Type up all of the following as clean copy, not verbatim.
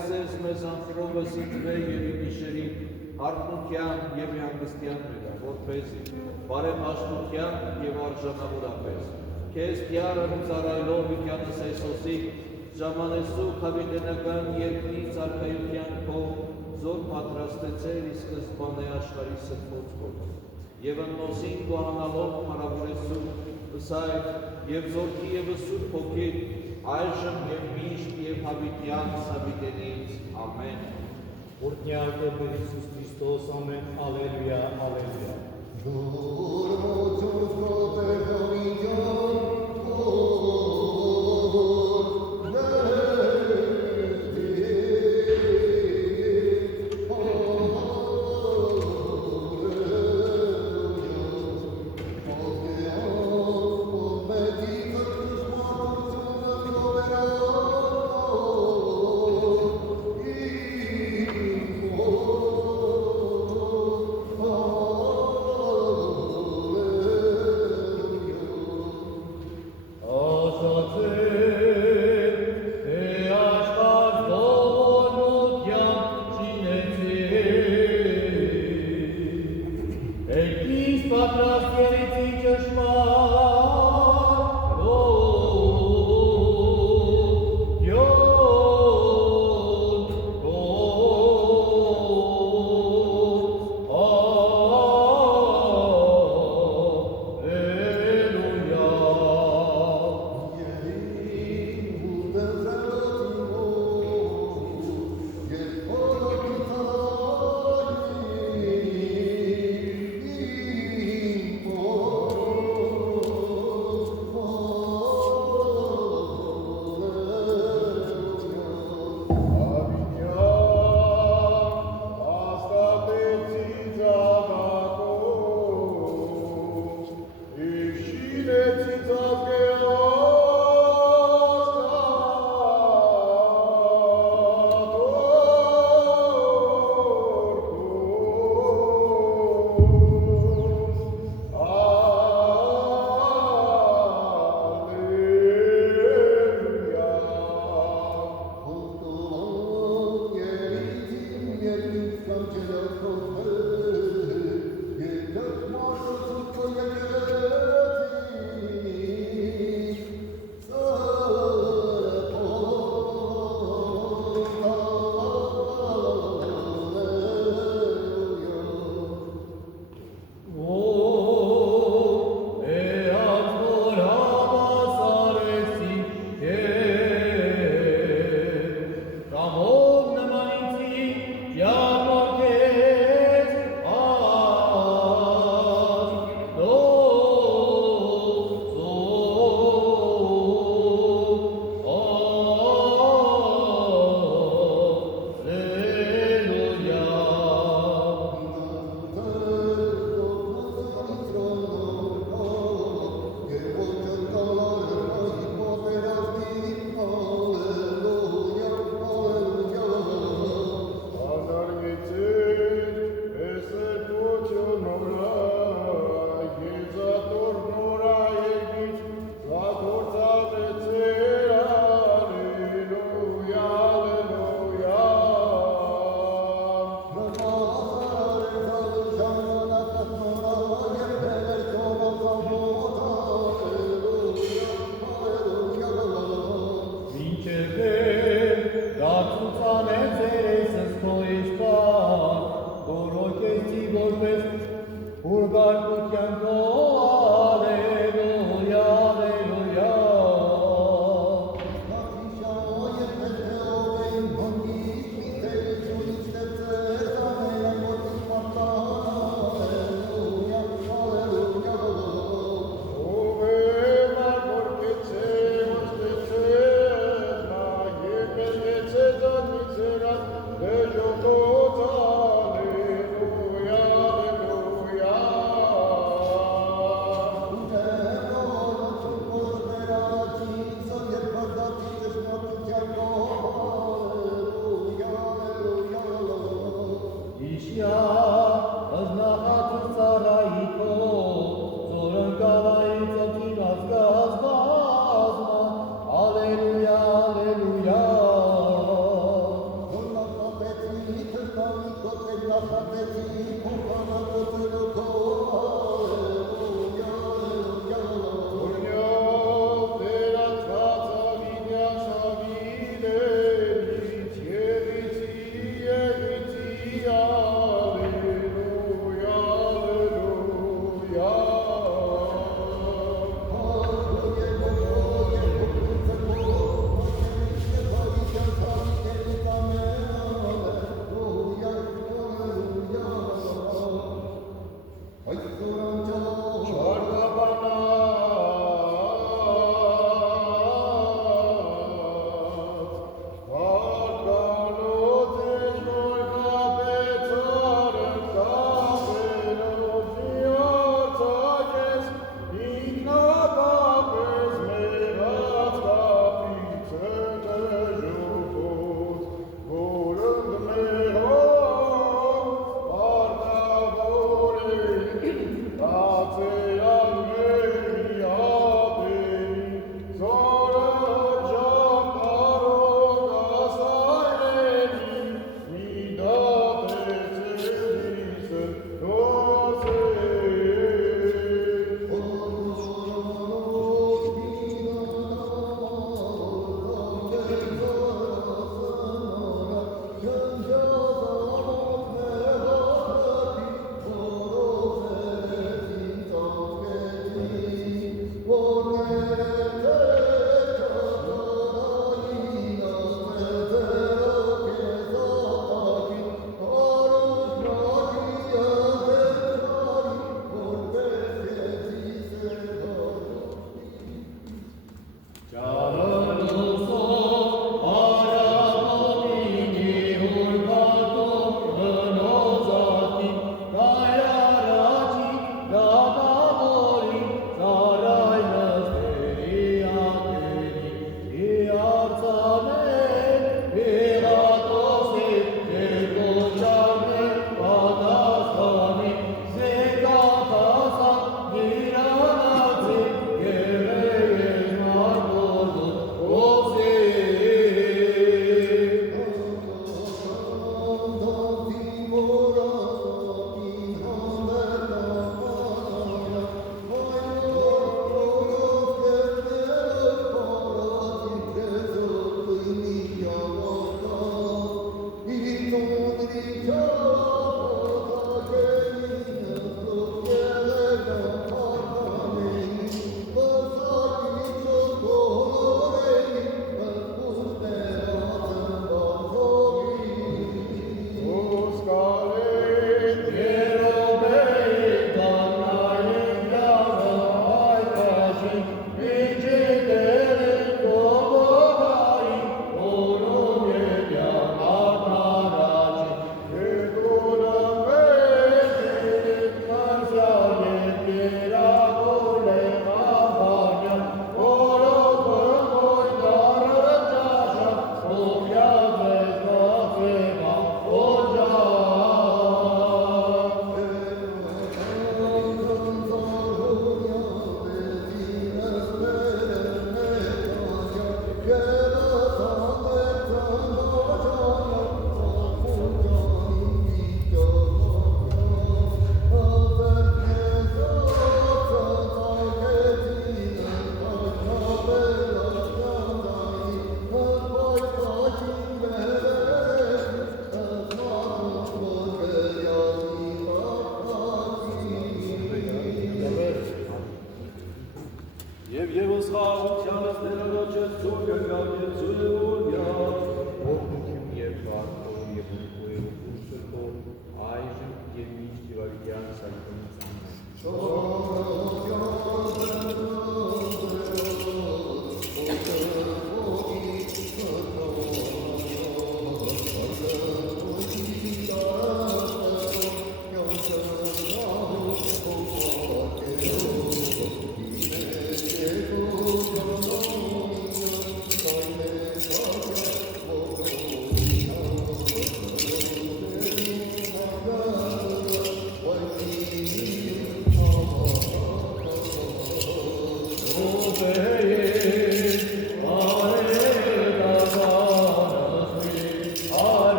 այսպես մեզ անձրովը սնվե և իմիշերի հարմության և հանգստյան մետա, որպեսի բարեպաշտության և արժանավորապես քեզ թյարն ծառայելով իքյանս Հեսոսի ժամանեցու հավիտենական երկնի ծառայության քո զոր պատրաստեցեր ի սկզբանե աշխարհի սրբոց գործ և ըննոսին գոհանալով հարավորեցու վսայ և զորքի և սուրբ հոգի այժմ և միշտ և հավիտյան հավիտենից ամեն Օրհնյալ Տեր Հիսուս Քրիստոս ամեն ալելույա ալելույա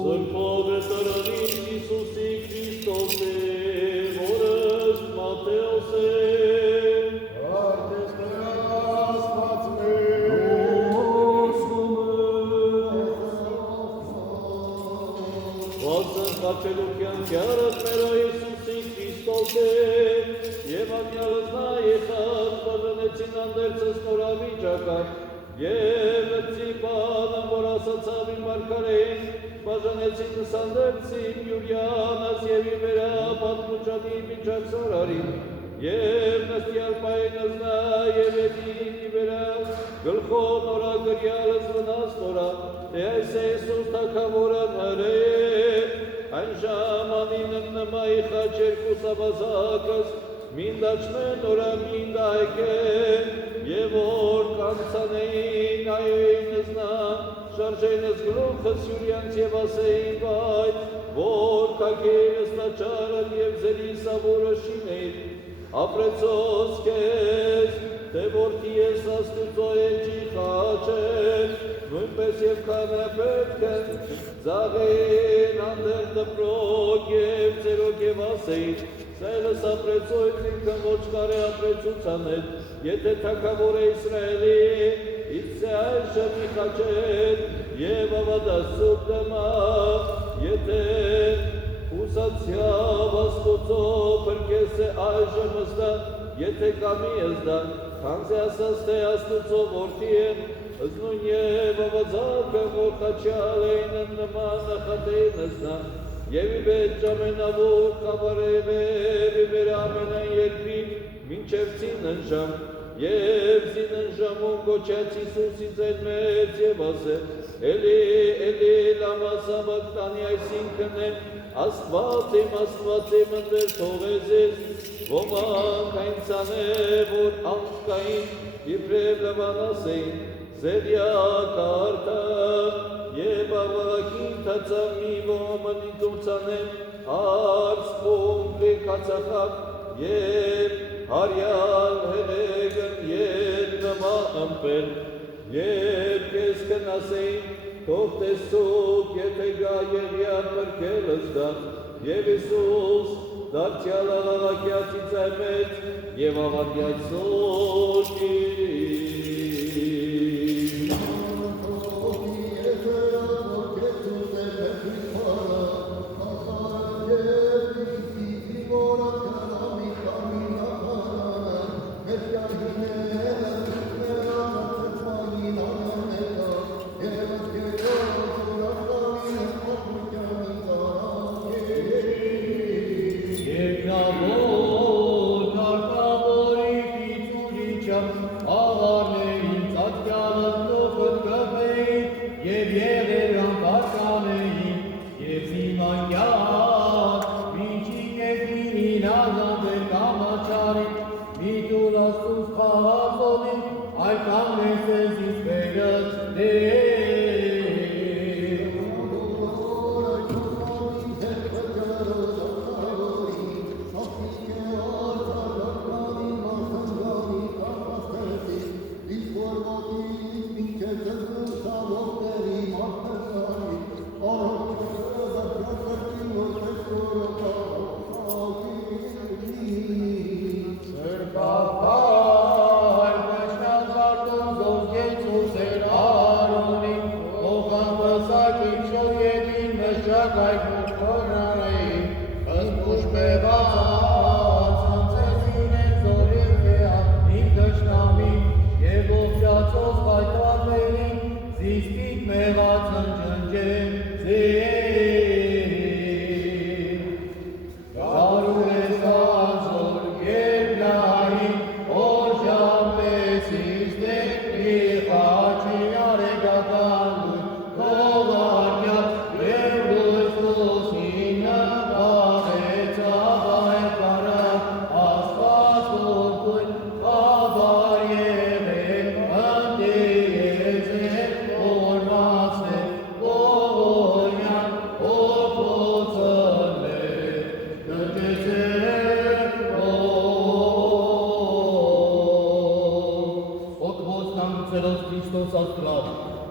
Սրբով է տրնից Իսուսի Քրիստոսի, որըստ Մատեոսի, Ոսն խաչելուքյան կյարըտ մերո Իսուսի Քրիստոսի, և ակյալս նա եղած բաժանեցին անդերցս նորավիճական, և լծի բանը, որ ասացավ իմ մարգարեին, բաժանեցին նսանդերցին Յուրյանաս և ի վերա պատմուճանի վիճակ սորարին, և նստյալ պայնս նա և էդին ի վերա գլխով նորագրյալս վնաս նորա, թե այս է Իսուս թագավորը նրեև, այն ժամանին նմայի խաչ երկուս ավազակս, մինդաչմեն նորա մինդայքեն, և որ կանցանեին այոյինս նա, շարժենս գլուխս Յուրյանց և ասեին վայ, որ կագերս տաճարըն և ձերի սավորը շինեին, ապրեցոս կեզ, թե որդի ես աստուծո էջի խաչեն, նույնպես և քանը պետք են, ձաղեն անդեր դպրոք և ծերոք և ասեին, սայլս ապրեցոյց ինքն ոչ կար է ապրեցուցանել, եթե թագավոր է Իսրայելի, իցե այժմ մի խաչեն, և ավադասուկ դմա, եթե ուսացյավ աստուծո պրկես է այժմ ըստա, եթե կամի ըստա, քանզի ասաց թե աստուծո որդի են, ըզնուն և ավազակը, որ խաչյալ էին նման նախատեին ըստա, և ի վեջ ժամենավոր խավարևև ի վեր ամենայն երկրին մինչև ծինն ժամ, և ծինն ժամում գոչած Իսուսի ձեր մեծ և ասել, էլի լամա սաբակտանի այսինքն են, Աստված իմ ընդեր թողեց ես, ոմանք այն ցանե, որ ամսկային իբրև լվանաս էին, զերյակ արդա, և աղաղակին թացավ մի ոմնի դուրցանեն, արս կոմպի կացախավ, և հարյալ հեղեգն և նմա ըմպել, և կեզ կնասեին, թող տեսուկ, եթե գա եղյա պրկելս դա, և Իսուս դարձյալ աղաղակյացից այմեց, և աղաղակյացոքի,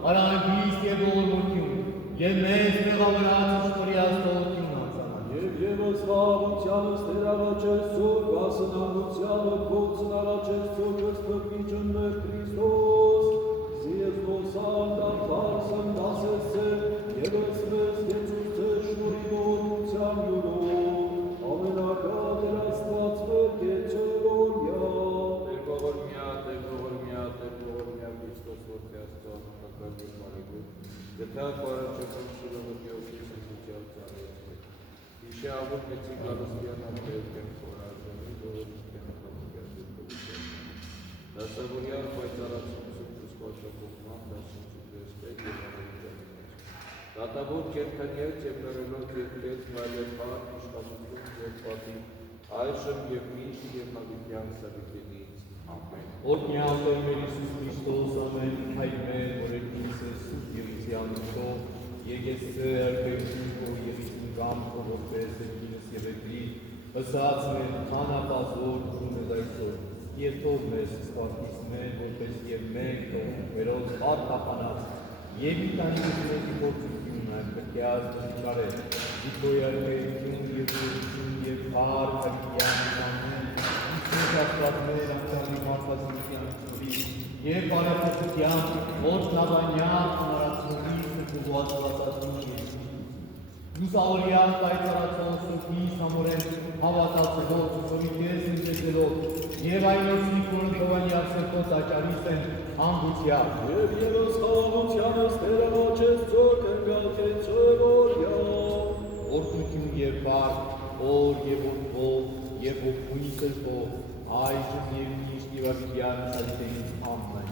Արանքից և ողորմություն, և մեզ մեղավորած իշտորի աստողություն անցանան։ Եվս խաղաղությանս տերաղաչես ծոք, ասնամությանը կոցն աղաչես ծոք, ըստպիչն մեր Քրիստոս, զիև ոսան դարդարսն դասես ծե, եվս մեզ գեցուց ծե շնորի ողորմության յուրով, ամենակատ էր աստված մեր գեցորորյա։ Տեր ողորմյա, Քրիստոս որդի Աստծո, ամենակրագիր բարեգույն, գտակ բարաչական շիրովոքի ոգիս ուսուցյալ ծառայեցեք։ Իշե ավոր մեծի գալստյան ապրեյքեն խորարժանի, ողորմության ապրեյքեն դասավորյալ պայծարացում սուպուս պաշակողման, դասունցու դեստեք և արեջանի մեջ։ Դատավոր կերքանյեց և նրելով երկրեց վայլեպար, իշկամություն և պատիվ, այժմ և միշտ և հավիտյան սավիտենից։ Ամեն։ Օրհնյալ Տեր մեր Հիսուս Քրիստոս, ամեն հայր մեր, որ եկիս է սուտ և իցյանքով, եկես է արկայությունքով և իցնգամքով, որպես եկինս և եկրի, ըսած մեր հանապազոր ուժունս այսօր, և թող մեզ սպարտիս մեր, որպես և մենք թող վերոց արտապանած, և իտանի գծնեզի գործություն այդ պրկյազ տխիչարել, իքոյ արկայություն և ուրություն և պար կայքյան կանեն, Իսուս աստվածներ անցյալի մարդասության ծորի և բարապետության որդնաբանյան հնարացնողի սրտուղացվածածին երկրի։ Լուսավորյալ պայծարացող սրտիս համորեն հավատացելով ծորի կես ընկեցելով և այնոցի կորնթովանյալ սրտոց աճարիս են հանգուցյալ։ Եվ ևս խաղաղությանս տերաղաչես ծոք ընգալքեցորորյա։ Օրհնություն և բարք, օր և որդվով և ողբունի սրտով, այժմ և միշտ և ակիան սալիտենից ամեն։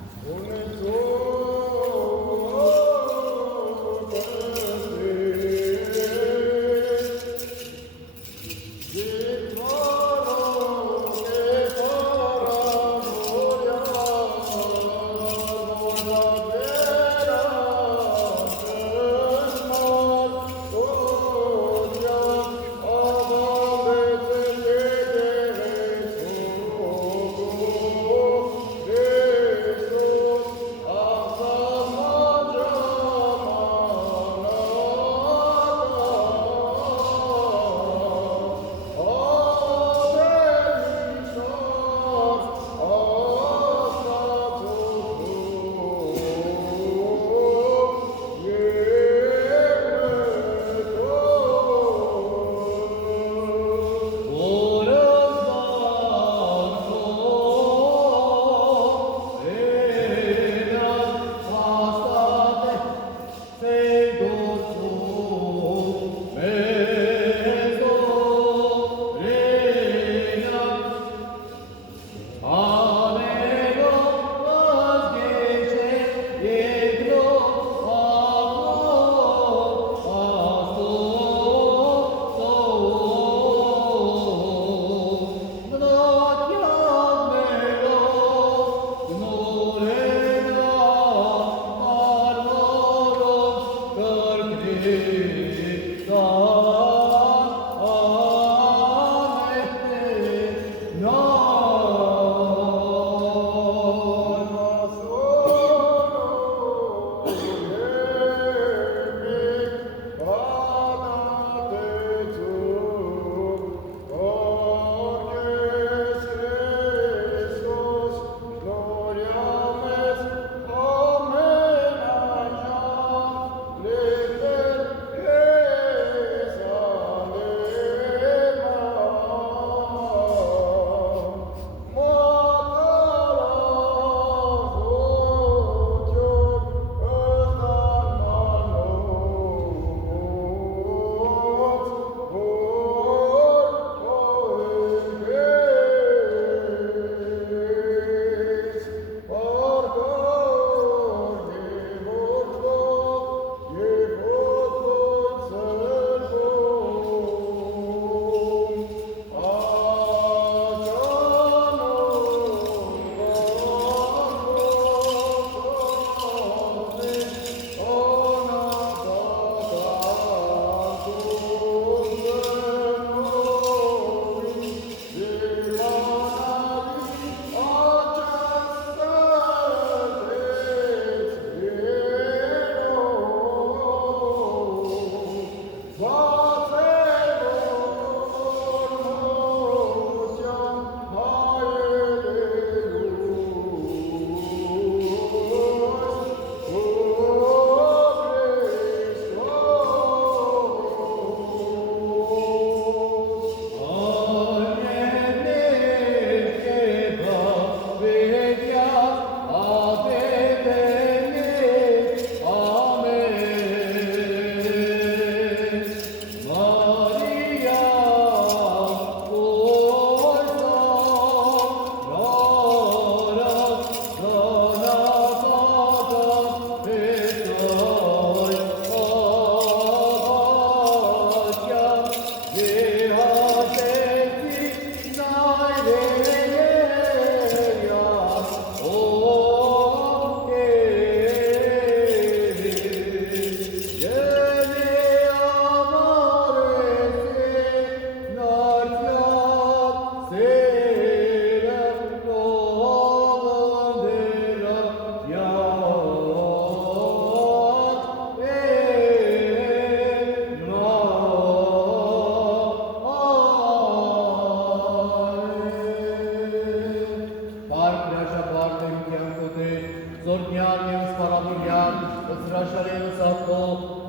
սատո,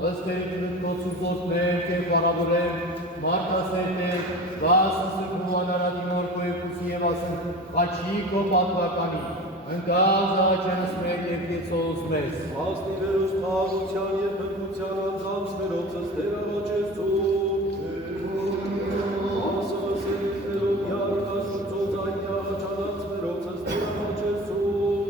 ըստերիքն կոցուկոտներ կեր պարավորեմ, մարդասերներ, վասն սրբուան արադիմոր կոյպուսի և ասն խաչի կո պատվականի, ընկալ զաղաչենս մեր և կեցոս մեզ։ Աստի վերուս պաղության և բնության անձանց վերոցս դեր առաջեցում, ասս էրիքներում յարն աստծոց այն յաղաչանած վերոցս դեր առաջեցում,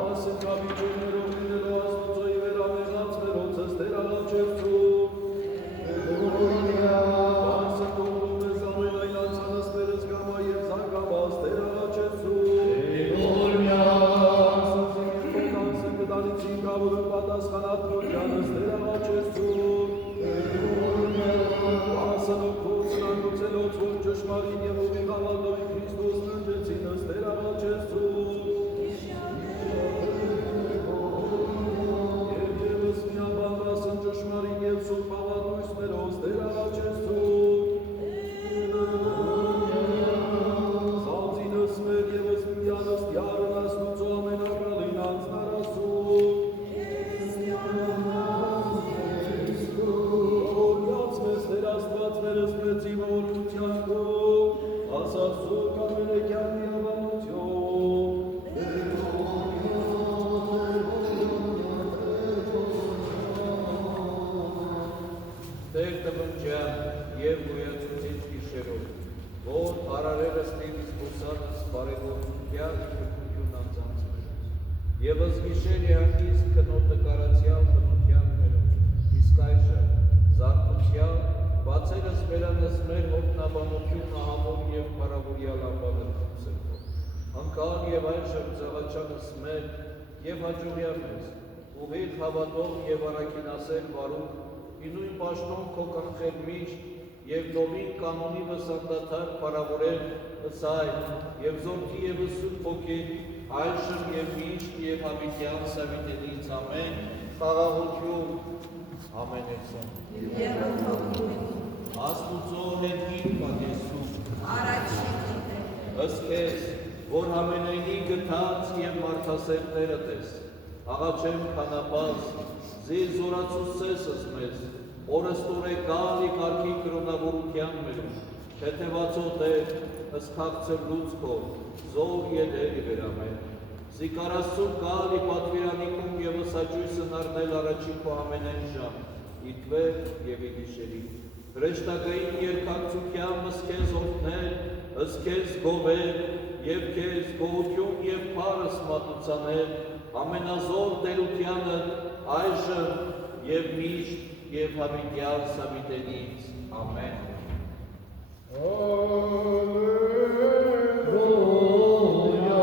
ասն կավիճումներով լինելու աստծոյ վերամեղած վերոցս դեր առաջեցում, ասն կողում ես ամեն այն անցանս վերս գամա և զարգամաս դեր առաջեցում, Կավորը պատասխանատվությանս դեր առաջեցում, ասանով փոցն անգուցելոց, որ ճշմարին և ուղի հավատովի Քրիստոս ննջեցինս դեր առաջեցում, և ևս միաբանվասն ճշմարին և սուրբ հավատույսներոս դեր առաջեցում, Սանձինս մեր ևս միանս յարն աստուծո ամենակալին անձնարասում, Աստված վերս մեծի մորության քո, ասացու կամենեկյան միաբանություն։ Տեր տվնջյան և գոյացուցիչ գիշերով, որ արարելս տիրիս բուսանս բարեգործության իպրկություն անձանց մերոց, եվս գիշեր յանքիս կնոտը կարացյալ բնության մերոց, իսկ այժմ զարդության բացերս վերանս մեր հոգնաբանությունը համոն և պարավորյալ անբանրվում սրկով, անկան և այժմ զաղաչանս մեր և հաջողյալնես, ուղիղ հավատով և առակինասեր վարուկ, ինույն պաշտոն քո կանխել միշտ և նովին կանոնի վսանդաթար պարավորել ըսայ և զորքի և սուրբ ոգի այժմ և միշտ և հավիտյան սավիտենից ամեն խաղաղություն ամենեցան։ Աստուծո հետքին պատեսում, ըստ քեզ, որ ամենայնի գթած և մարդասերներդ ես, աղաչեմ քանապած, զի զորացուցեսս մեզ, օրստորե գալի կարգի կրոնավորության մերում, թեթևացոտ էր, ըստ քաղցր լուծքով, զոր ետերի վերամեն, զիկարասում գալի պատվիրանիկում և ըսաճույսն արնել առաջիկո ամենայն ժամ, իդվեր և իգիշերի, հրեշտակային երկակցության ըստ քեզ օրհնել, ըստ քեզ գովել և քեզ գոհություն և փառս մատուցանել, ամենազոր տերությանը այժմ և միշտ և հավիտյան սավիտենից ամեն։ Gloria,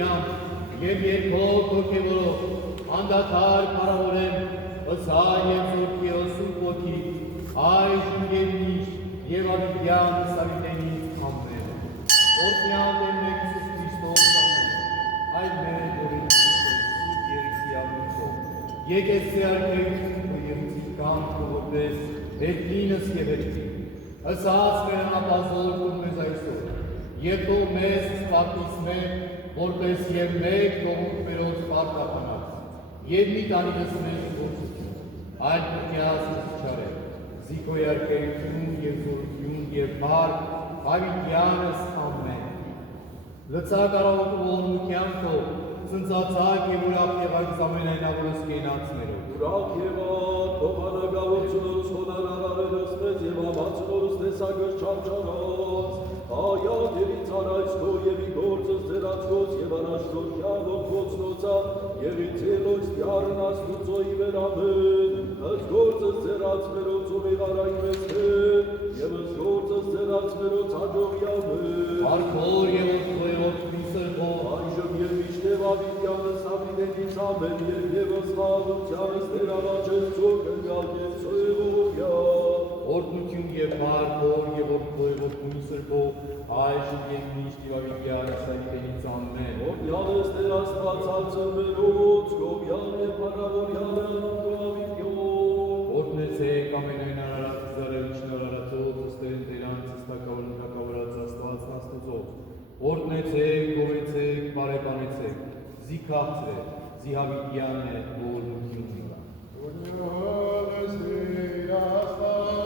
օրհնությամբ եւ երկով հոգեվորով անդադար փառավորեմ ըսա եւ Սուրբի Սուրբ ոգի այժմ եւ միշտ եւ ավիտյան սավիտենից ամեն օրհնյալ եմ Հիսուս Քրիստոս ամեն այլ մեր Սուրբ Երեսիամիցով եկեցե արքայություն եւ կամ որպես հետինս եւ հետին ըսած մեր ապազոր ու մեզ այսօր եւ թող մեզ սպարտիսմե որպես եւ մեկ թողուք մերոց պարտականած եւ մի տանիքս մեր գործություն այլ պտյասս չարե զիկոյ արքայություն եւ զորություն եւ փառք հավիտյանս ամեն լծակարող ողորմության թող ծնծածակ եւ ուրախ եղած ամենայնավորս կենացներով ուրախ եղած փոխանակավորությունս խոնարհարարելս մեզ եւ համացնորս տեսակս չարչարած հայատ եւ իցարայց քո եւ իգործս ձերածոց եւ առաջնորդյան ողոցնոցա եւ իցելոց դյարն աստուծոյի վերամեն ըս գործս ձերածներոց ու մեղարայ մեզ եւ ըս գործս ձերածներոց հաջողյամեն արքոր եւ ոսկոյով քրիսերով այժմ եւ միշտև ավիտյանս ավիտենից ամեն եւ ըսվաղությանս դեր առաջես ծուր կնգալ եւ ծոյվողյա օրհնություն եւ փառք եւ ողորմով քրիսերով այժմ եւ միշտ եւ ավիտյանս ավիտենից ամեն օրհնյալս Տեր Աստված արձր մերոց գովյան եւ փառավորյալ ավիտյո օրհնեցեք ամենայն արարած զարելիչն արարածով ըստեն Տերանց ստակավորած Աստված Աստծով օրհնեցեք գոհեցեք բարեբանեցեք զիքացրեք զիհավիտյան է ողորմություն օրհնյալս Տեր Աստված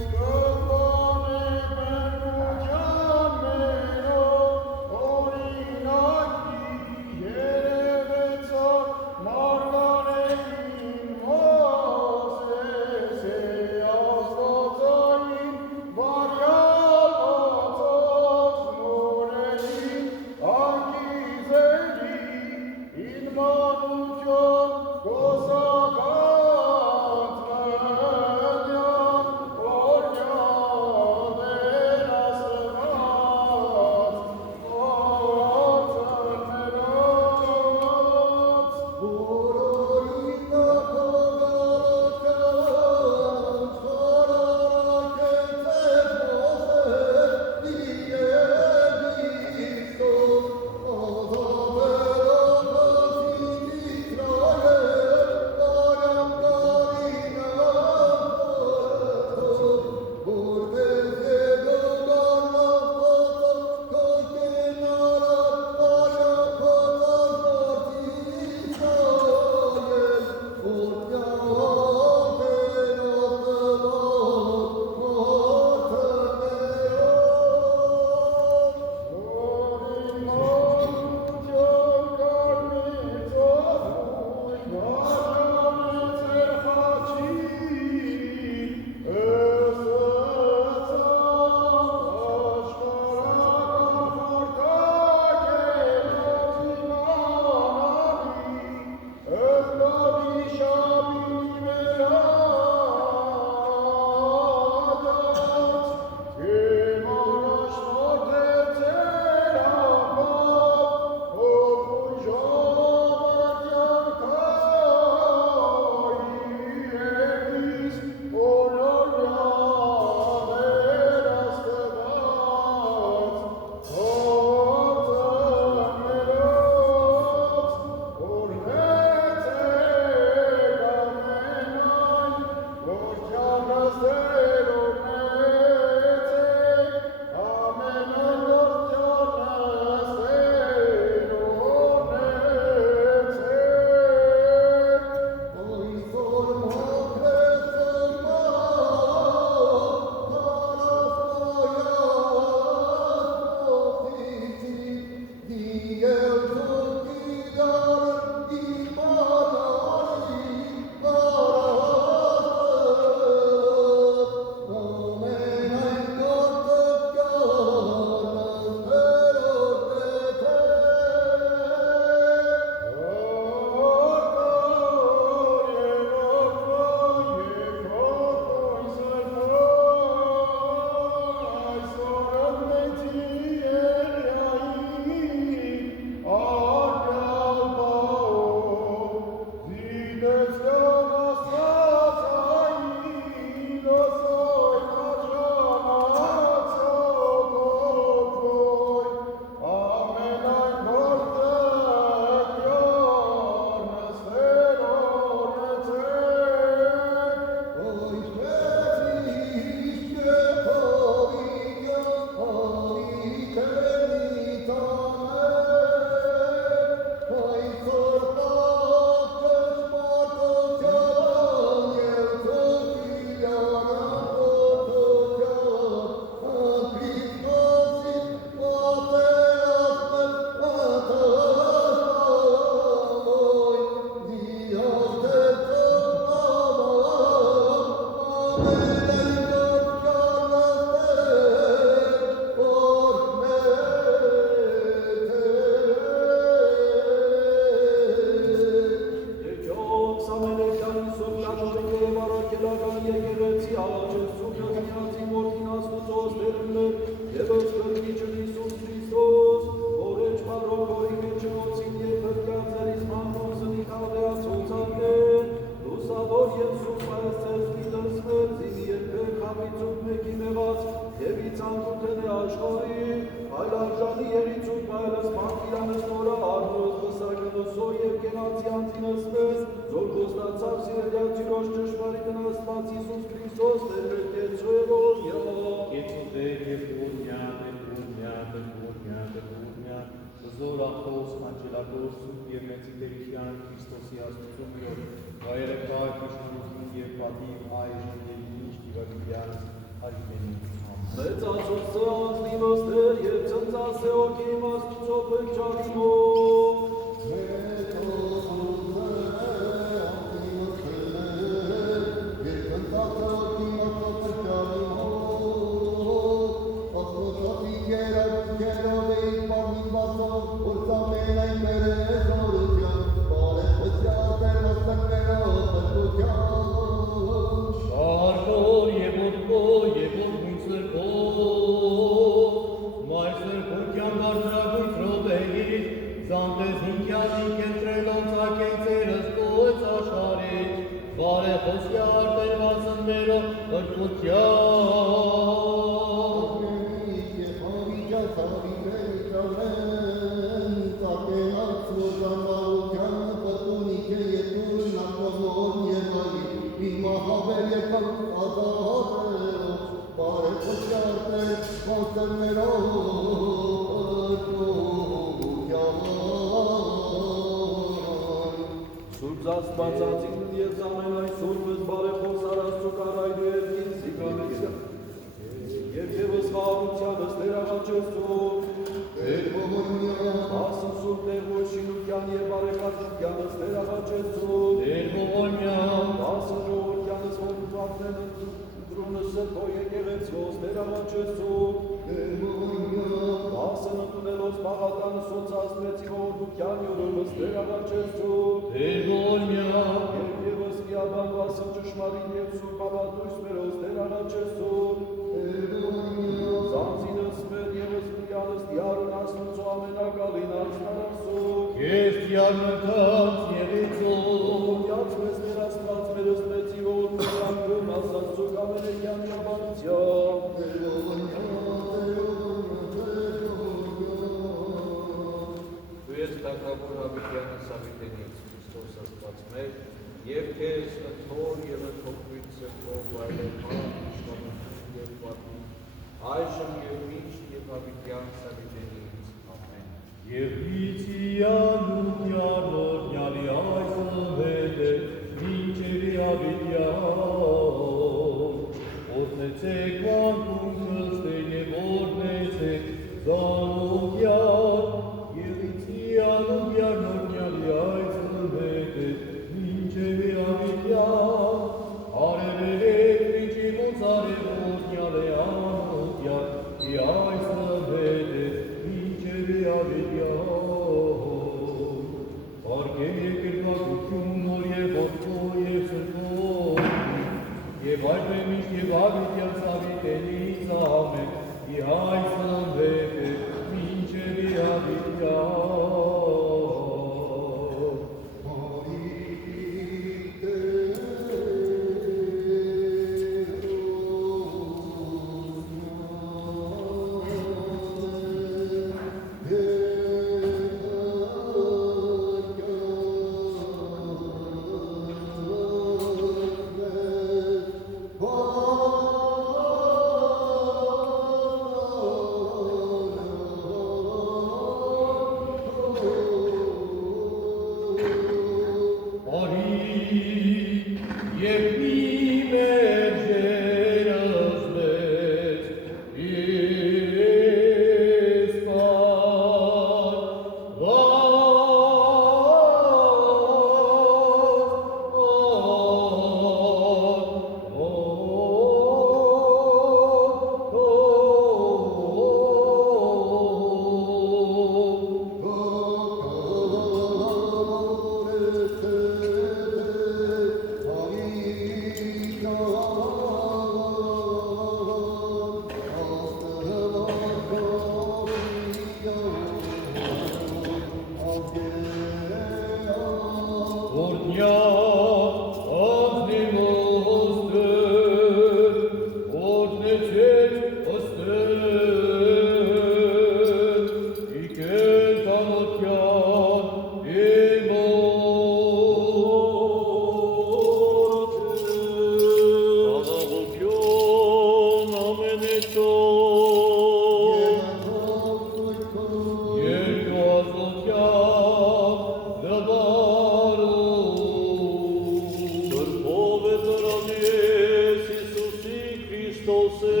Տրոնես Իսուսի Քրիստոսե,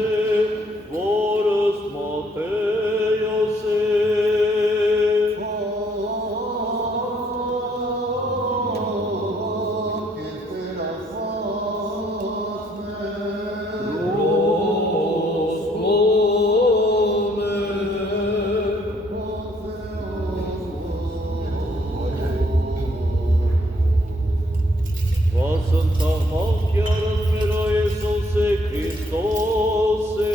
որս Մատթեոս է։ Վասն թաղմանկյալն մեր Այսոս է Քրիստոս է,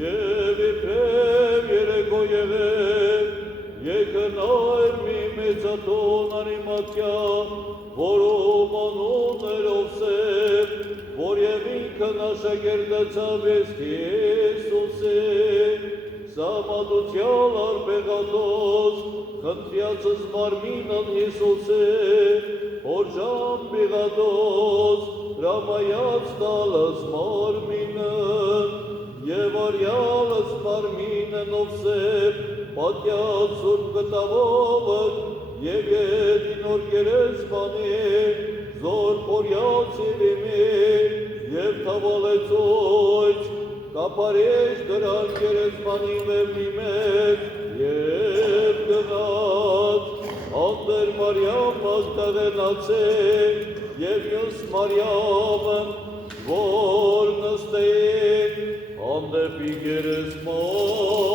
և իբրև երեկո եղել, եկնայր մի մեծատոն անիմատյա, որում անուն էր Ովսեփ, որ և ինքն աշակերտացավ Եսկեսոս է, Սամադուցյալ արբեղատոս, խնդրյացս մարմինն Հիսուս է, Հորժան բեղատոս, հրամայած տալս մարմինն, և արյալս մարմինն Ովսեփ, պատյած սուրբ կտավովըտ, և ետին օր գերեզմանի, զոր պորյաց իրիմի, և թավալեցոյց, կապարեշ դրան գերեզմանի վեմնի մեջ, և գնաց, անդեր Մարիամ Մագդաղենացին, և յուս Մարիամն, որ նստեին, հանդեպի գերեզմանի։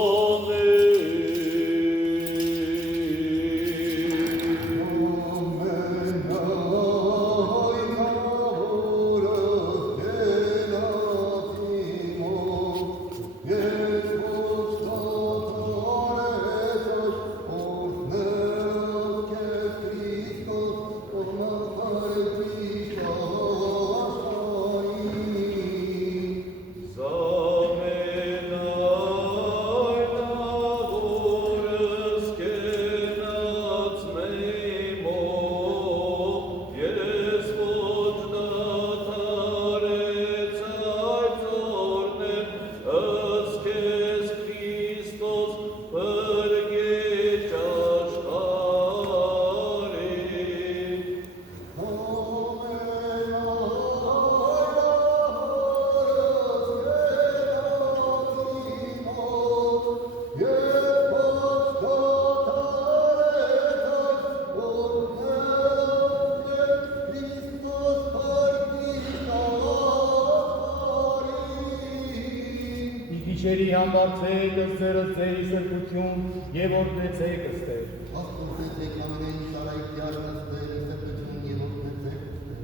Իջերի համբարձեք ըսերս ձերի սրբություն և օրդեցեք ըստեր։ Աստուծեցեք ամենայն սարայք յարն ըստեր, սրբություն և օրդեցեք ըստեր։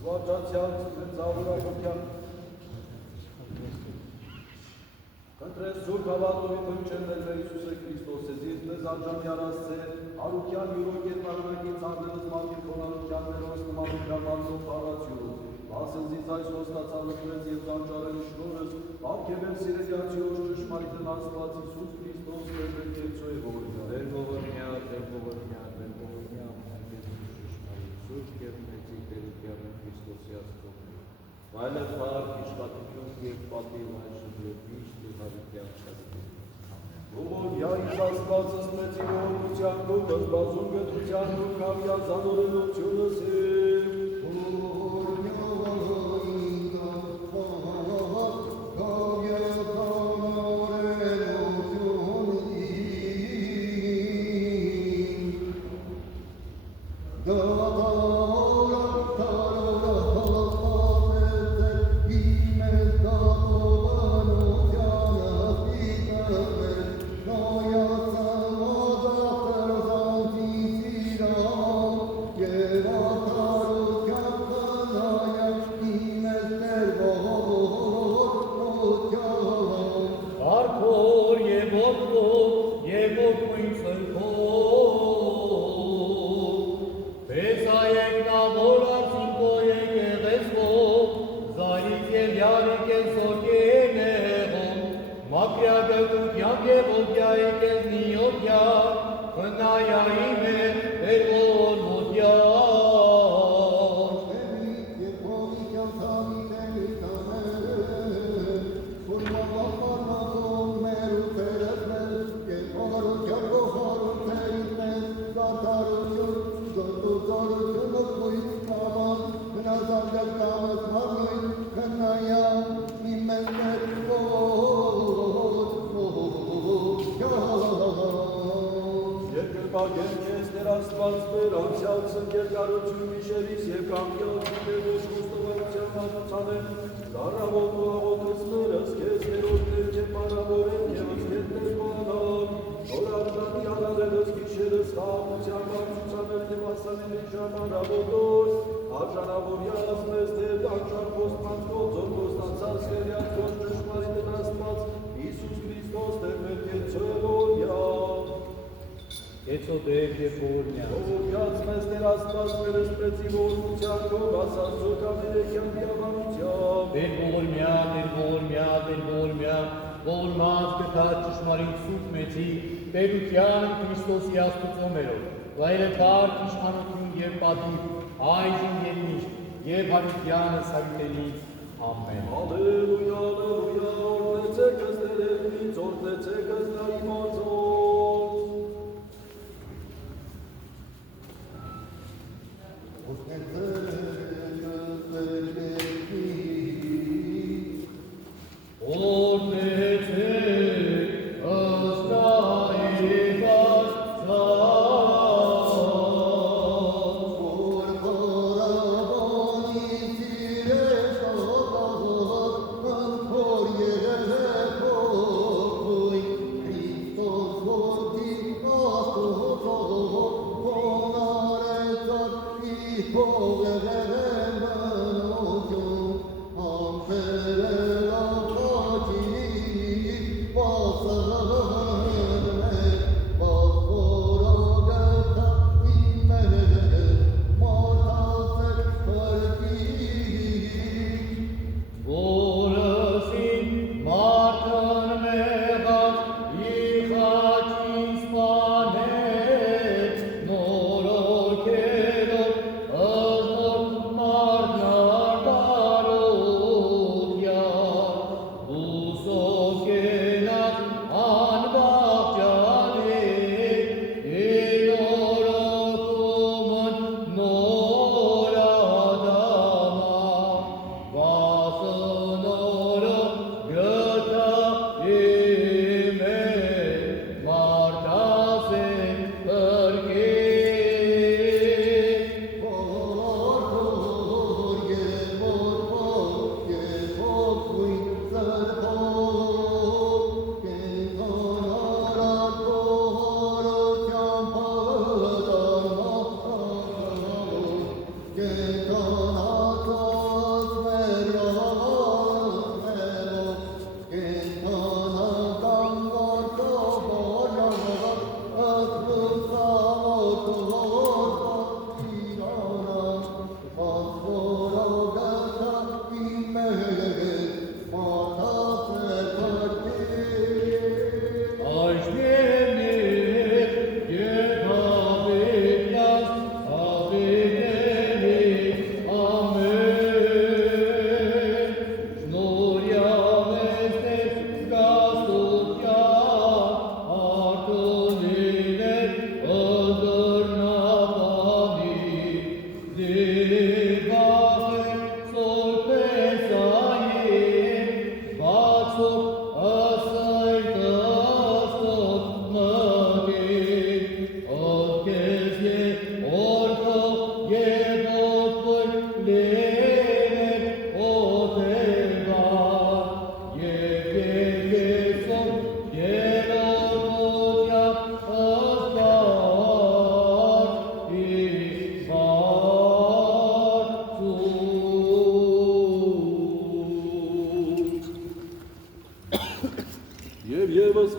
Զվարճացյալ ծավուրակության Կնտրես սուրբ հավատովի փնչել մեր Իսուսը Քրիստոսը զիզ մեզ անջամյար ասցե, արուքյան յուրոք ետ մարմեկի ծարդերս մարդիկ խոնարուքյան ներոս նմանության մարդով պարացյուրով, ասեն զիզ այս ոստացալըք մեզ և զանջարել շնորս, արկևել սիրելյացիոչ ճշմարիտն Աստված Իսուս Քրիստոս մեր վերքեցո է ողորմյա, Դեր ողորմյա, Դեր ողորմյա, Դեր ողորմյա, Սուրբ և մեծի Տերության Քրիստոսի Աստծո, վայլը փառք, իշխատություն և պատիվ այժմ և միշտ և հավիտյան շարքին։ Ողորմյա իս Աստվածս մեծի ողորմության դուքս բազում գթության դուք հավյա զանորելությունս եմ։ Thank you. երկարություն միշերիս և կամյակ և ոչխոստովարության մատուցանեն, զարավոտ ու աղոտեսներս կեզ ներորդներ և պարավորեն և ըսկետներ կողանան, որ աղտանի արարելս գիշերս խաղաղության բարձուցանել և ասանելի ժամանավորոր, արժանավորյաս մեզ դեր անչար խոստմանց գործով կոստանցած կերյատ կոչ ճշմարիտ Աստված Իսուս Քրիստոս Տեր մեր կեցողորյա։ Կեցոդեր և որնյա։ Ողորյաց մեզ Տեր Աստված մեր ըսպեցի ողորմության քով ասացո կամերեքյան բիավանությամբ։ Տեր ողորմյա, Տեր ողորմյա, Տեր ողորմյա, ողորմած կթաց ճշմարիտ սուտ մեծի, Տերության Քրիստոսի Աստուծո մերով, վայրեթարք իշխանություն և պատիվ, այժմ և միշտ, և հարությանս հարութենից, ամեն։ Ալելույա, ալելույա, օրհնեցեք ըստ Տերևնից, օրհնեցեք ըստ նա իմացոց։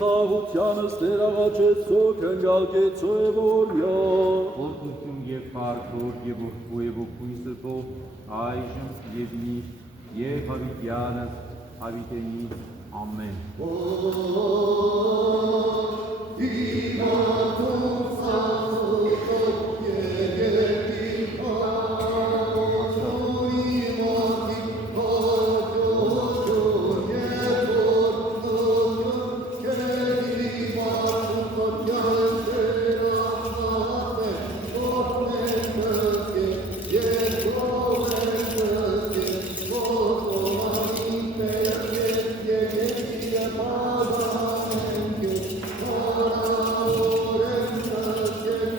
Խաղությանս Տեր աղաչեցո, կնգալկեցո է որյա։ Օրդություն և պարքոր և ուրկու և ուրկույսըտով, այժմ և միշտ և հավիտյանս հավիտենից, ամեն։ Thank you.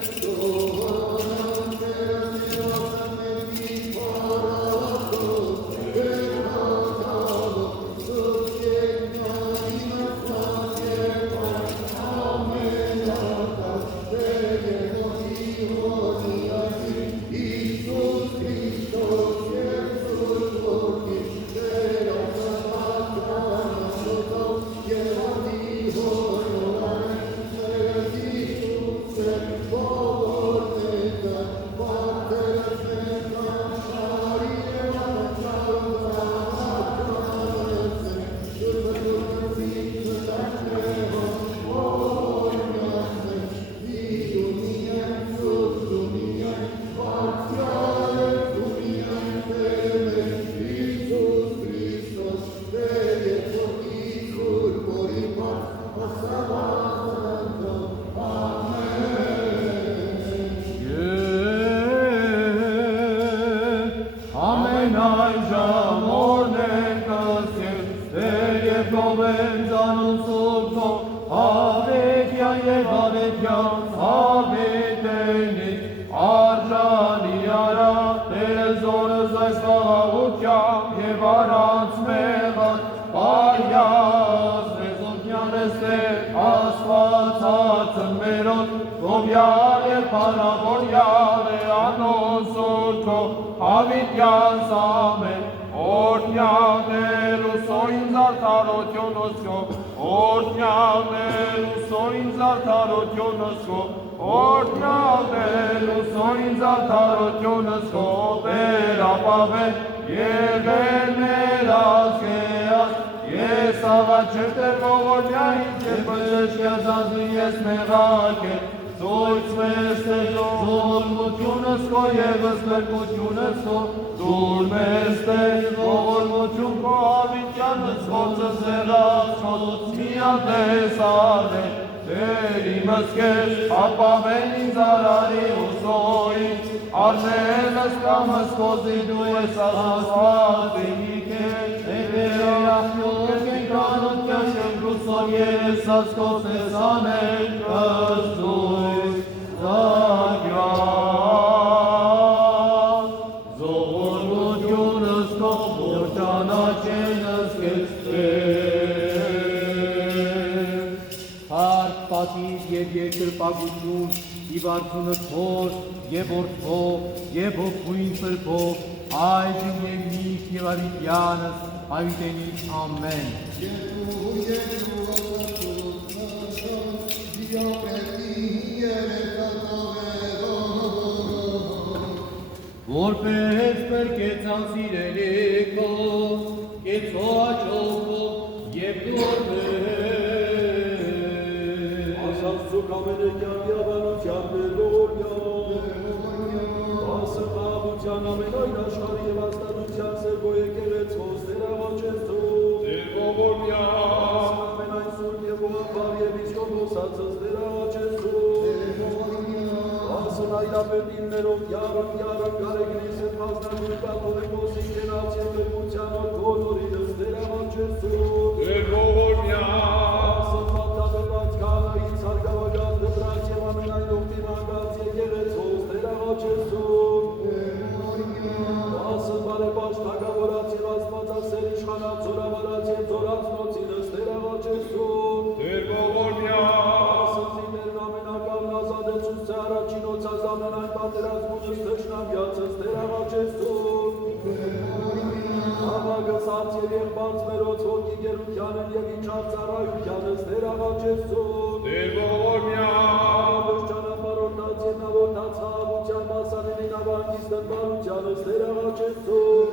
եւ առանց մեղած Պարյաս մեզոնյանես է աստվածածն մերոտ Գոմյալ եւ փարավորյալ է անոն սուրքո հավիտյան սամեն Օրդնյալներ ուսոյին զարդարությունոսկո Օրդնյալներ ուսոյին զարդարությունոսկո Օրդնյալներ ուսոյին զարդարությունոսկո Վերապավեն եւ մեր ազգեաս Ես աղաչերտեր ողորմյային Եվ բժշկյազանձի ես մեղակ է Զույց մեզ է ողորմությունս քո եվս մերկությունս քո Դուր մեզ է ողորմություն քո հավիտյանս Խոցս եղած խոցս միատես արե Տեր իմս կեզ ապավեն ինձ արարի ուսոյին Արնելս կամս կոզի դու ես ասասված ինիք է Էգերախյոք են կանոտ կաշեմ կուսով երես ասկոս ես անել կստույս զագյան Զողորմությունս քո որ ճանաչենս կեցտեր Հարկ պատիվ և երկրպագություն և արդյունը թոր և որդվող և հոգույն սրբով այժմ և միշտ և արիտյանս հավիտենի ամեն Որպես պրկեցան սիրելի քո կեցո աչոքո և դու օրվես Աստծու կամենեքյան վիաբանության ներողորյան Ասխաղության ամենայն աշխարհի և աստանության սերգո եկեղեցոս ներաղաչեցում Ներողորմյան Ամենայն սուրբ և ուղղափար և իսկոպոսացս ներաղաչեցում Ասն այլապետիններով յարն կարեգնիս են պազնագույն պատորեկոսի կենաց և մերկության որդորինս ներաղաչեցում Ներողորմյան Ասն պատտավելած կանայից հարգավագան դպրած և ամենայն ողտիվ անգած եկեղեցոս ներաղաչեցում Ասն բարեպաշտ հագավորած և աստվածասեր իշխանած զորավարած և զորացնոցինս ներաղաչեցում Ներողորմյան Ասն զիներն ամենակալն ազատեցուց է առաջինոցած ամենայն պատերազմունս թշնամյացս ներաղաչեցում Հավագս արց և եղբանց մերոց ոգի գերությանն և իչավ ծառայությանս ներաղաչեցում Ներողորմյան Հավագս ճանապարորդած և նավորտած հավության մասանենին ավանդիստն բարությանս ներաղաչեցում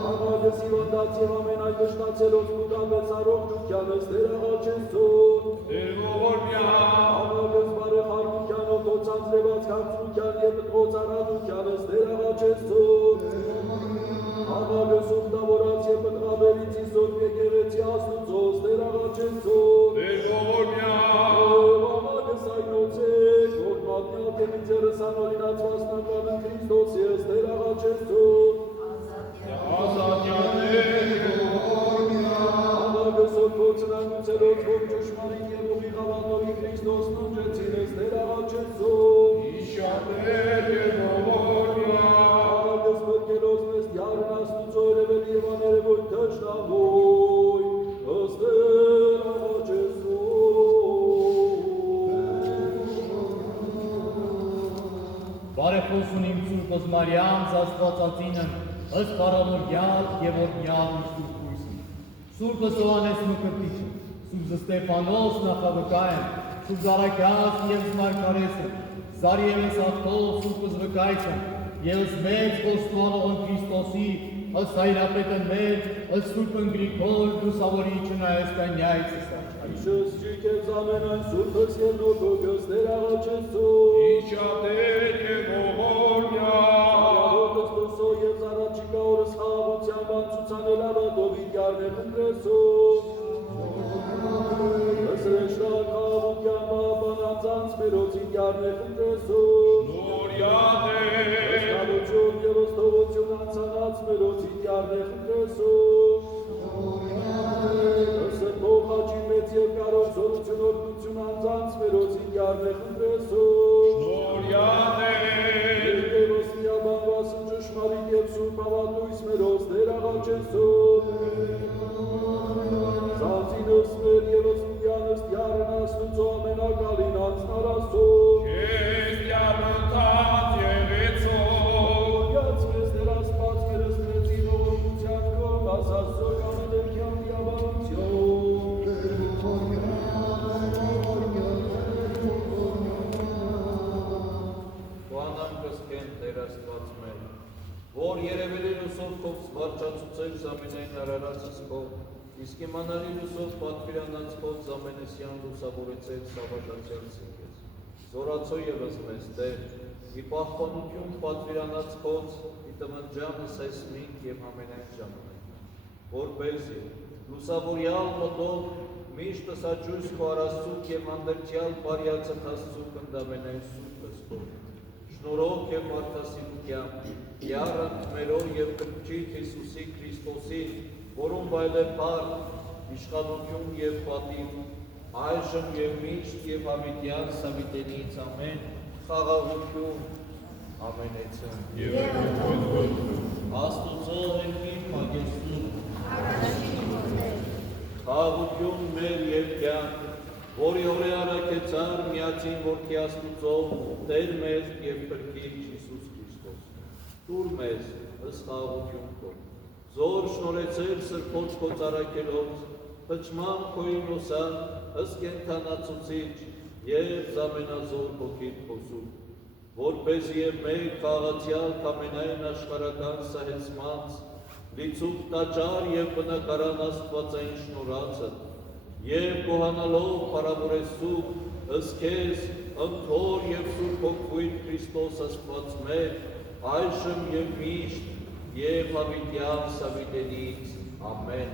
Հավագս իվանդած և ամենայն վշտացելով կուտաբեց առողջությանս ներաղաչեցում Ներողորմյան Հավագս բարեխարմությանով տոցանձրևած քաղցրության և պտղոցարադությանս ներաղաչեցում Հավագս ուղտավորած և պտղաբերից իսոտ եկեղեցի աստուծոս ներաղաչեցում Ներողորմյան Հավագս այնոցեք, որ մատնյալ կեմի ձերս անորինացված նկանն Քրիստոս ես ներաղաչեցում Հավագս ոտքոցնանգուցելով որ ճշմարիտ և ուղի խավատորի Քրիստոսն ունջեցինս ներաղաչեցում Իշատեր Ներողորմյան Հավագս բրկելոս մեզ դյարն աստուծո երևելի և աներևոյ թշնամոյ ըստ Բարեփոխուն իմ Սուրբոս Մարիամ Աստվածածինն ըստ կարավորյալ և օրհնյալ Սուրբ Հույսին Սուրբոս Հովհաննես Մկրտիչը Սուրբ Ստեփանոս Նախավկայն Սուրբ Զարաքյաս և Մարգարեսը Զարիևս Ախտով Սուրբոս Վկայցը Եվս մեծ Խոստովանողն Քրիստոսի ըստ հայրապետը մեծ ըստ Սուրբ Գրիգոր Լուսավորիչը Հայաստանյայցը Իշոս ջիկեզ ամենայն սուրբս և նոքոգս ներաղաչեցում Իշատեր Ներողորմյան Աղոտս դսո և զարաչիկա օրս խաղաղության բանցուցանել ավատովի դյարներ ընտրեսում Ըսրեշտակ խաղաղության բաղաբան անձանց մերոցի դյարներ ընտրեսում Նորյատեր Ըստավություն և ըստովություն անցանած մերոցի դյարներ ընտրեսում Սրբող հաճի մեծ և կարող զորություն օրգնություն անձանց մերոցի դյարներ ընտրեսում Նորյատեր Երկևոս միաբանվասն ճշմարիտ և Սուրբ ավանդույց մերոց Տեր աղաչեցում Սանցինս մեր և ըսպյանս տյարն աստուծո ամենակալին անցնարասում Քեզ տյարնթած եղեցող Գացվես Տեր ասպած մեր ըսպեցի ողորմության կողմ ասացո կանադերքյան դիավանություն Խոանան կսկեն Տեր Աստված մեր, որ երևելի լուսով քով զվարճացուցել զամենային արարածս քով, իսկ իմանալի լուսով պատվիրանած քով զամենեսյան լուսավորեցել սավաժացյալ սինքես։ Զորացո ևս մեզ Տեր, ի պահպանություն պատվիրանած քոց, ի տմնջանս այս մինք և ամենայն ժամանակ, որպեսզի լուսավորյալ մոտով միշտ ըսաջույս քո արասցուկ և անդրջյալ բարյացը Աստծու կնդամենային սուրբս քով, շնորհով և մարդասիրությամբ, յառընթ մերով և կրկչիտ Հիսուսի Քրիստոսի, որում վայել է փառք, իշխանություն և պատիվ, այժմ և միշտ և հավիտյան սավիտենից ամեն խաղաղություն ամենեցն։ Աստուծո հերքին մագեստուն, խաղաղություն մեր և կյանք, որի օրե արակեցար միացին որդի Աստուծո, Տեր մեզ և Փրկիչ Հիսուս Քրիստոս։ Տուր մեզ ըստ խաղաղություն քո, զոր շնորհեցել սրբոց քո ծառայքելով, փչման քո ինոսան, ըստ կենդանացուցիչ և զամենազոր հոգիդ խոսում, որպեսզի և մեկ խաղացյալ կամենային աշխարհական սահեցմանց, լիցուկ տաճար և բնակարան աստվածային շնորհացը, և գոհանալով փառավորեսու ըստ քեզ ընթոր և սուրբ հոգուին Քրիստոս Աստված մեր, այժմ և միշտ և հավիտյան սավիտենից ամեն։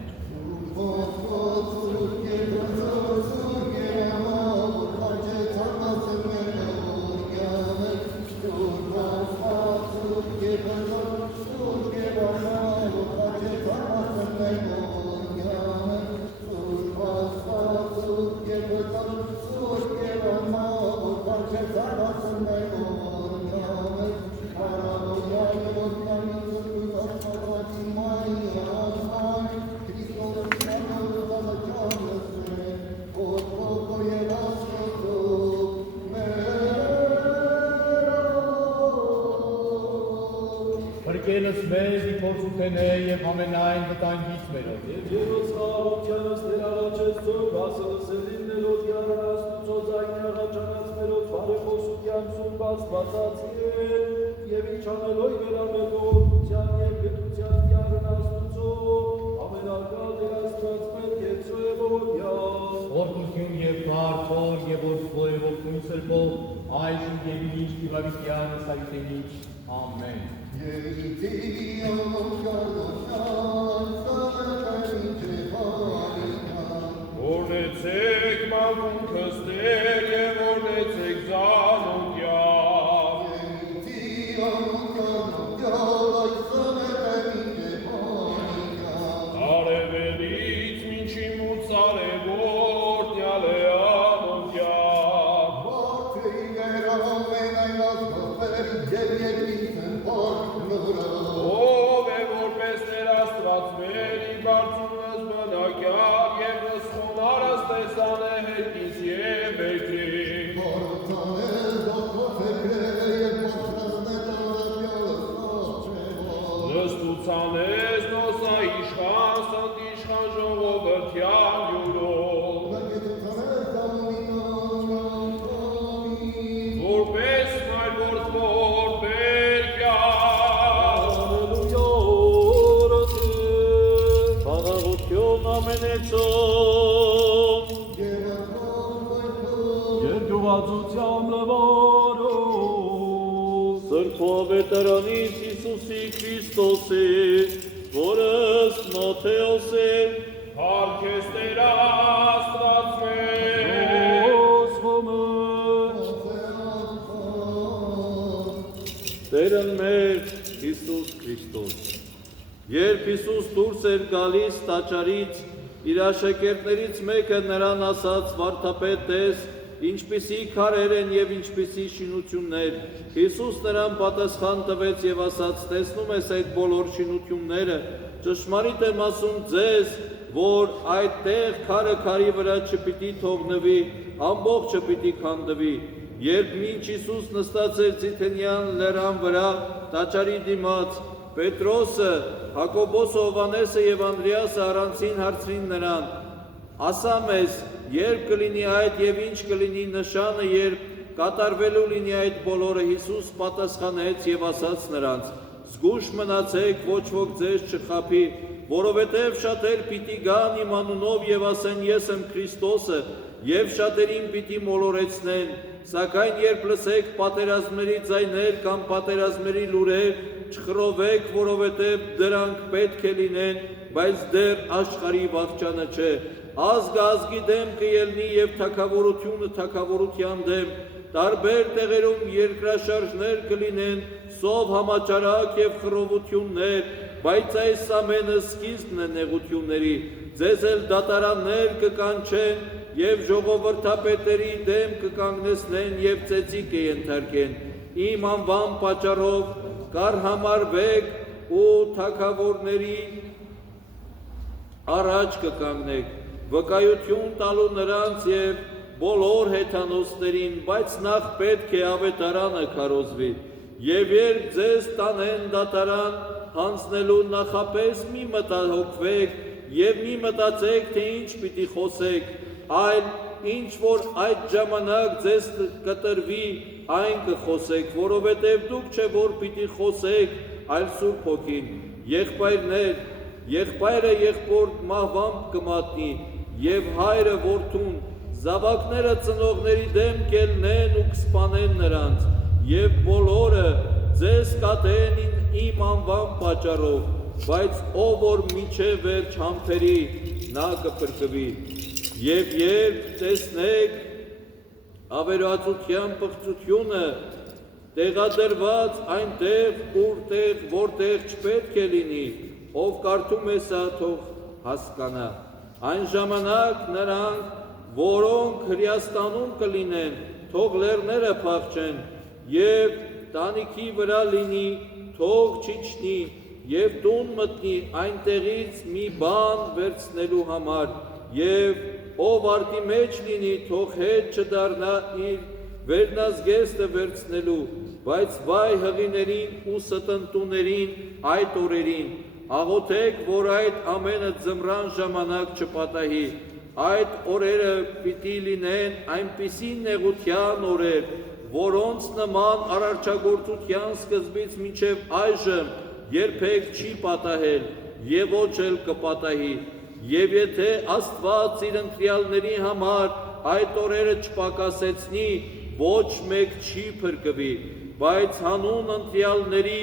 Փրկելս մեզ ի փորձութենե և ամենայն վտանգից մերով։ Եվ Եվս խաղաղությանս Տեր աղաչեցող, ասլսելիններոց յառն Աստուծո ձայնի աղաչանած մերոց բարեխոսության սուրբ Աստվածացի և իջանելով վերամել ողորմության և գթության յառն Աստուծո, ամենակալ Տեր Աստված մեր կեցո է ողորմյալ։ Օրգություն և բարթոր և որդորևորություն սրբով, այժմ և միշտ և հավիտյան սավիտենից ամեն։ Օրնեցեք մանկունքս Տեր և օրնեցեք զանոթյալ Արևելից մինչի մուց արևորտյալ է անոթյալ Ով է որպես Տեր Աստված մեր ի բարձունս բնակյալ և ըսխոնարս տեսան է հերկիս և երկրի Լստուցանես նոսա իշխան սնտ իշխան ժողովրդյան յուրով Որպես մայր որդվոր բերկյալ Խաղաղություն ամենեցում, Երկյուղացությամբ լվորում Սրբո ավետարանից Հիսուսի Քրիստոսի, որ ըստ Մատթեոսի, Փառքես Տեր Աստված մեր Տերն մեր Հիսուս Քրիստոս։ Երբ Հիսուս դուրս էր գալիս տաճարից, իր աշակերտներից մեկը նրան ասաց. «Վարդապետ տես, ինչպիսի քարեր են եւ ինչպիսի շինություններ։ Հիսուս նրան պատասխան տվեց եւ ասաց. տեսնում ես այդ բոլոր շինությունները, ճշմարիտ եմ ասում ձեզ, որ այդտեղ քարը քարի վրա չպիտի թողնվի, ամբողջը պիտի քանդվի։ Երբ մինչ Հիսուս նստած էր Ձիթենյան լեռան վրա, տաճարի դիմաց, Պետրոսը, Հակոբոսը, Հովհաննեսը եւ Անդրեասը առանցին հարցրին նրան. ասա մեզ, երբ կլինի այդ եւ ինչ կլինի նշանը, երբ կատարվելու լինի այդ բոլորը։ Հիսուս պատասխանեց եւ ասաց նրանց. զգույշ մնացեք, ոչ ոք ձեզ չխաբի, որովհետև շատեր պիտի գան իմ անունով եւ ասեն ես եմ Քրիստոսը, եւ շատերին պիտի մոլորեցնեն, սակայն երբ լսեք պատերազմների ձայներ կամ պատերազմների լուրեր, չխռովեք, որովհետև դրանք պետք է լինեն, բայց դեռ աշխարհի վախճանը չէ։ Ազգը ազգի դեմ կելնի եւ թագավորությունը թագավորության դեմ, տարբեր տեղերում երկրաշարժներ կլինեն, սով համաճարակ եւ խռովություններ, բայց այս ամենը սկիզբն է նեղությունների։ Ձեզ էլ դատարաններ կկանչեն եւ ժողովրդապետերի դեմ կկանգնեցնեն եւ ծեծի կենթարկեն։ Իմ անվան պատճառով կառհամարվեք ու թագավորների առաջ կկանգնեք, վկայություն տալու նրանց եւ բոլոր հեթանոսներին, բայց նախ պետք է ավետարանը քարոզվի։ Եվ երբ ձեզ տանեն դատարան հանձնելու, նախապես մի մտահոգվեք եւ մի մտածեք, թե ինչ պիտի խոսեք, այլ ինչ որ այդ ժամանակ ձեզ կտրվի, այն կխոսեք, որովհետև դուք չէ որ պիտի խոսեք, այլ Սուրբ Հոգին։ Եղբայրներ, եղբայրը եղբոր մահվամբ կմատնի, եւ հայրը որդուն, զավակները ծնողների դեմ կելնեն ու կսպանեն նրանց, եւ բոլորը ձեզ կատեն իմ անվան պատճառով, բայց ով որ մինչև վերջ համբերի, նա կփրկվի։ Եվ երբ տեսնեք ավերածության պղծությունը տեղադրված այնտեղ, որտեղ չպետք է լինի, ով կարդում է սա, թող հասկանա։ Այն ժամանակ նրանք, որոնք Հրեաստանում կլինեն, թող լեռները փախչեն, եւ տանիքի վրա լինի, թող չիջնի, եւ տուն մտնի այնտեղից մի բան վերցնելու համար, եւ ով արտի մեջ լինի, թող հետ չդառնա իր վերնազգեստը վերցնելու, բայց վայ հղիներին ու ստնտուներին այդ օրերին, աղոթեք, որ այդ ամենը ձմռան ժամանակ չպատահի, այդ օրերը պիտի լինեն այնպիսի նեղության օրեր, որոնց նման արարչագործության սկզբից մինչև այժմ երբեք չի պատահել եւ ոչ էլ կպատահի, եւ եթե Աստված իր ընտրյալների համար այդ օրերը չպակասեցնի, ոչ մեկ չի փրկվի, բայց հանուն ընտրյալների,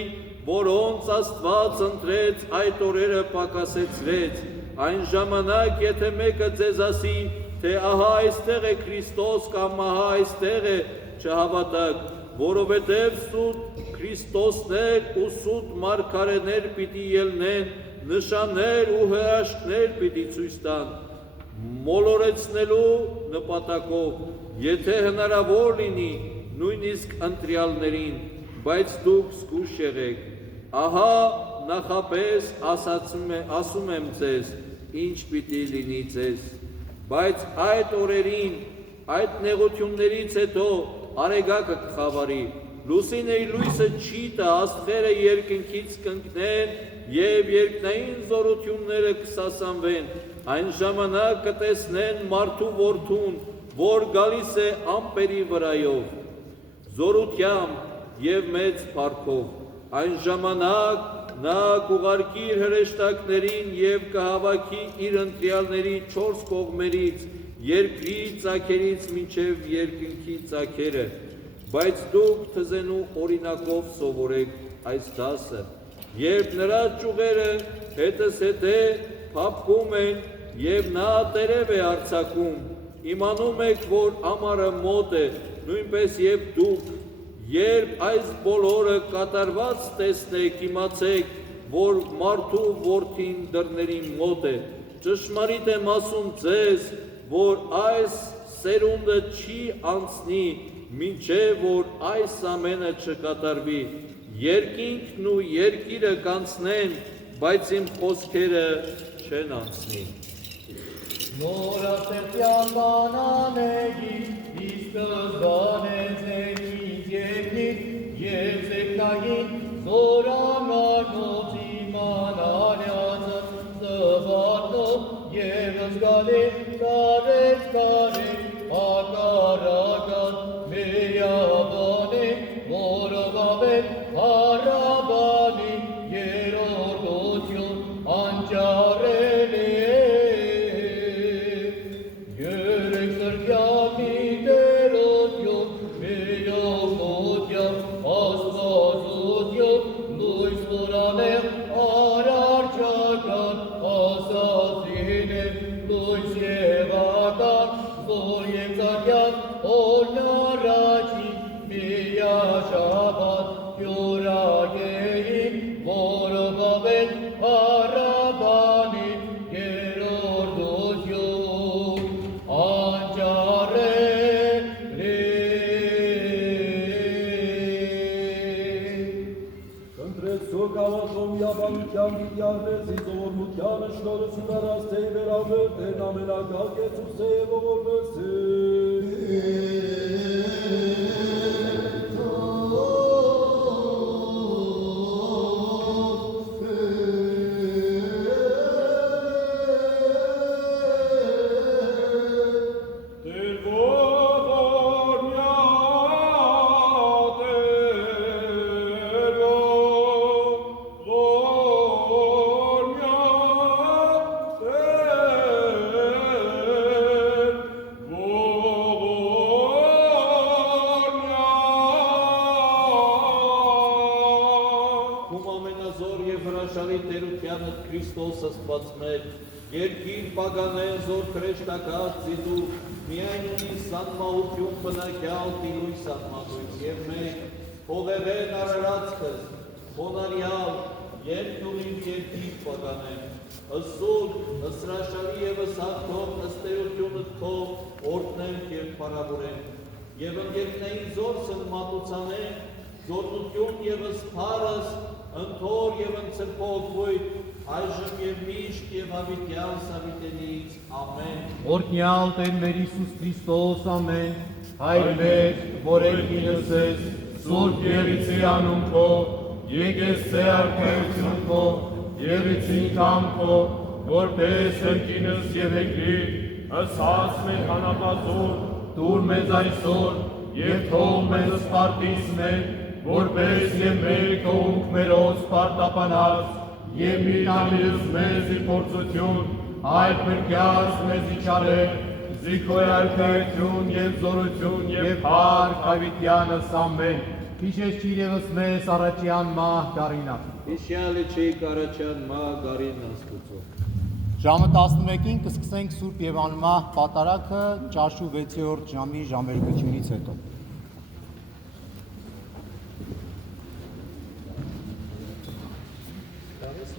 որոնց Աստված ընտրեց, այդ օրերը պակասեցրեց։ Այն ժամանակ, եթե մեկը ձեզ ասի, թե ահա այստեղ է Քրիստոս կամ ահա այստեղ է, չհավատակ, որովհետև սուտ Քրիստոսներ ու սուտ մարգարեներ պիտի ելնեն, նշաններ ու հրաշքներ պիտի ցույց տան, մոլորեցնելու նպատակով, եթե հնարավոր լինի, նույնիսկ ընտրյալներին, բայց դուք զգույշ եղեք, ահա նախապես ասում եմ ձեզ, ինչ պիտի լինի ձեզ, բայց այդ օրերին, այդ նեղություններից հետո արեգակը կխավարի, լուսինը իր լույսը չի տա, աստղերը երկնքից կընկնեն եւ երկնային զորությունները կսասանվեն, այն ժամանակ կտեսնեն մարդու որդուն, որ գալիս է ամպերի վրայով, զորությամբ եւ մեծ փառքով, այն ժամանակ նա կուղարկի իր հրեշտակներին եւ կհավաքի իր ընտրյալների 4 կողմերից, երկրի ծագերից մինչև երկնքի ծագերը, բայց դուք թզենու օրինակով սովորեք այս դասը, երբ նրա ճյուղերը հետս հետե փափկում են եւ նա տերև է արձակում, իմանում եք, որ ամառը մոտ է, նույնպես եւ դուք, երբ այս բոլորը կատարված տեսնեք, իմացեք, որ մարդու որդին դռների մոտ է, ճշմարիտ եմ ասում ձեզ, որ այս սերունդը չի անցնի, մինչև որ այս ամենը չկատարվի։ Երկինքն ու երկիրը կանցնեն, բայց իմ խոսքերը չեն անցնի։ Նորաստեղծյան բանանեի, իսկ զբանեցեք ինձ երկնից, և զեկնային զորանարնոց իմանալյացը զվարդով, և զգալի կարեց հակարակած մեյաբանի, որը վավեր հարաբանի, երորդություն անջարել է։ Երեք սրկյան մի դերոտյոն, մեյախոտյան աստվածոտյոն, լույս որանեղ արարջական, ասացին է լույս եվական, զոր եկցակյան օրնարաչի, միաշաբատ յորագեին, որը բավեն հարաբանի, երորդություն անջարել է։ Կընտրեց Սոր գավաթում յաբանության գիտյարնեցի զորմությանը շնորհություն առած թեյ վերաբերտեն ամենակակեց ու սևորվեց Քրիստոս Աստված մեր, երկիր պագանեն զոր քրեշտակած ծիդու, միայն ունի սանմահություն բնակյալ տիրույս անմատույց և մեկ, հողեղեն արարածքս, խոնարյալ, երկնունին երկիր պագանեն, ըսուր, ըսրաշարի և ըսակով, ըստերությունըտ քով օրտնենք և պարավորենք, և ընգերքնային զոր սնմատուցանենք, զորնություն և ըսպարս, ընթոր և ընցրպող գույտ, այժմ և միշտ և հավիտյան սավիտենից, ամեն։ Օրհնյալ Տեր մեր Հիսուս Քրիստոս, ամեն, Հայր մեր, որ երկինս ես, Սուրբ Եղիցի անուն քո, եկես Տե արքայություն քո, Եղիցին կամ քո, որպես երկինս և եկրի, ըսած մեր հանապազոր, դուր մեզ այսօր, և թող մեզ սպարտիս մեր, որպես և մեր թողունք մերոց պարտապանած, և մինամիրս մեզ ի փորձություն, այդ մրկյաս մեզ իչարել, զիքոյ արքայություն և զորություն և փառք հավիտյանս ամեն, Հիշես չիրևս մեզ առաջյան մահ գարինա։ Հիշյալի չեիք առաջյան մահ գարին աստուծո։ Ժամը 11-ին կսկսենք Սուրբ և անմահ պատարագը ճաշու 6-րդ ժամի ժամերգությունից հետո։ Կարես